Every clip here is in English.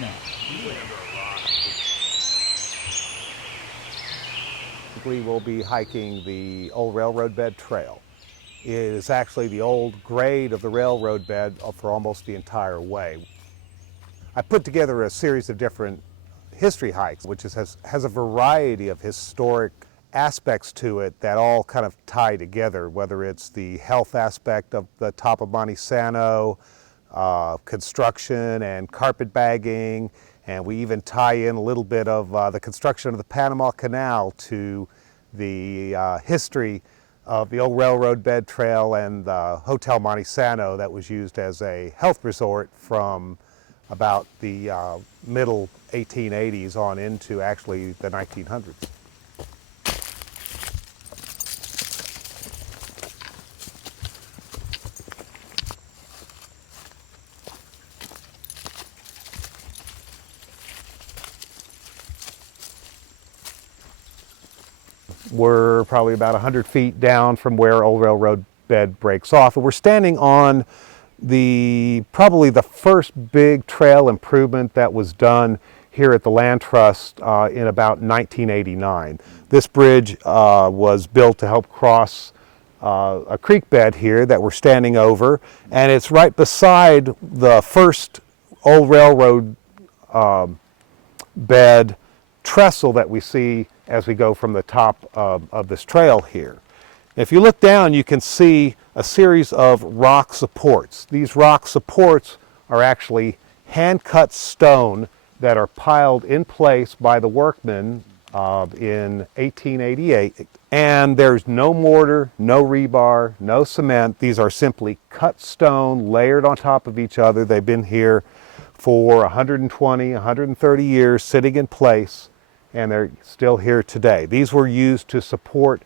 No. We will be hiking the old railroad bed trail. It is actually the old grade of the railroad bed for almost the entire way. I put together a series of different history hikes, which has a variety of historic aspects to it that all kind of tie together, whether it's the health aspect of the top of Monte Sano, construction and carpetbagging, and we even tie in a little bit of the construction of the Panama Canal to the history of the old railroad bed trail and the Hotel Monte Sano that was used as a health resort from about the middle 1880s on into actually the 1900s. We're probably about 100 feet down from where old railroad bed breaks off, and we're standing on probably the first big trail improvement that was done here at the Land Trust in about 1989. This bridge was built to help cross a creek bed here that we're standing over, and it's right beside the first old railroad bed trestle that we see as we go from the top of this trail here. If you look down, you can see a series of rock supports. These rock supports are actually hand-cut stone that are piled in place by the workmen in 1888. And there's no mortar, no rebar, no cement. These are simply cut stone layered on top of each other. They've been here for 120, 130 years sitting in place, and they're still here today. These were used to support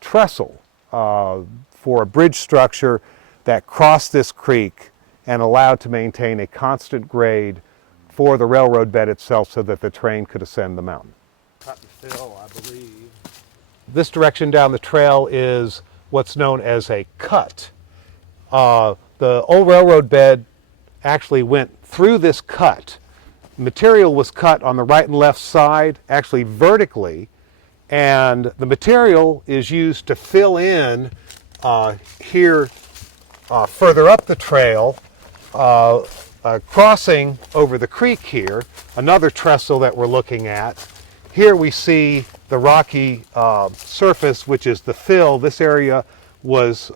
trestle for a bridge structure that crossed this creek and allowed to maintain a constant grade for the railroad bed itself so that the train could ascend the mountain. Cut and fill, I believe. This direction down the trail is what's known as a cut. The old railroad bed actually went through this cut. Material was cut on the right and left side, actually vertically, and the material is used to fill in here further up the trail, crossing over the creek here, another trestle that we're looking at. Here we see the rocky surface, which is the fill. This area was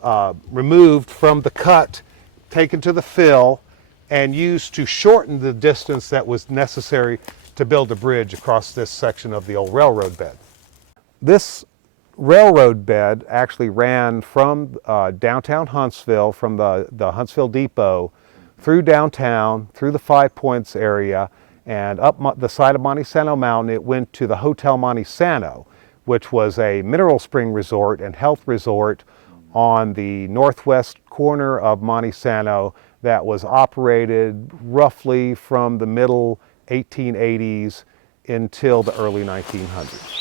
removed from the cut, taken to the fill, and used to shorten the distance that was necessary to build a bridge across this section of the old railroad bed. This railroad bed actually ran from downtown Huntsville, from the Huntsville depot, through downtown, through the Five Points area, and up the side of Monte Sano Mountain. It went to the Hotel Monte Sano, which was a mineral spring resort and health resort on the northwest corner of Monte Sano that was operated roughly from the middle 1880s until the early 1900s.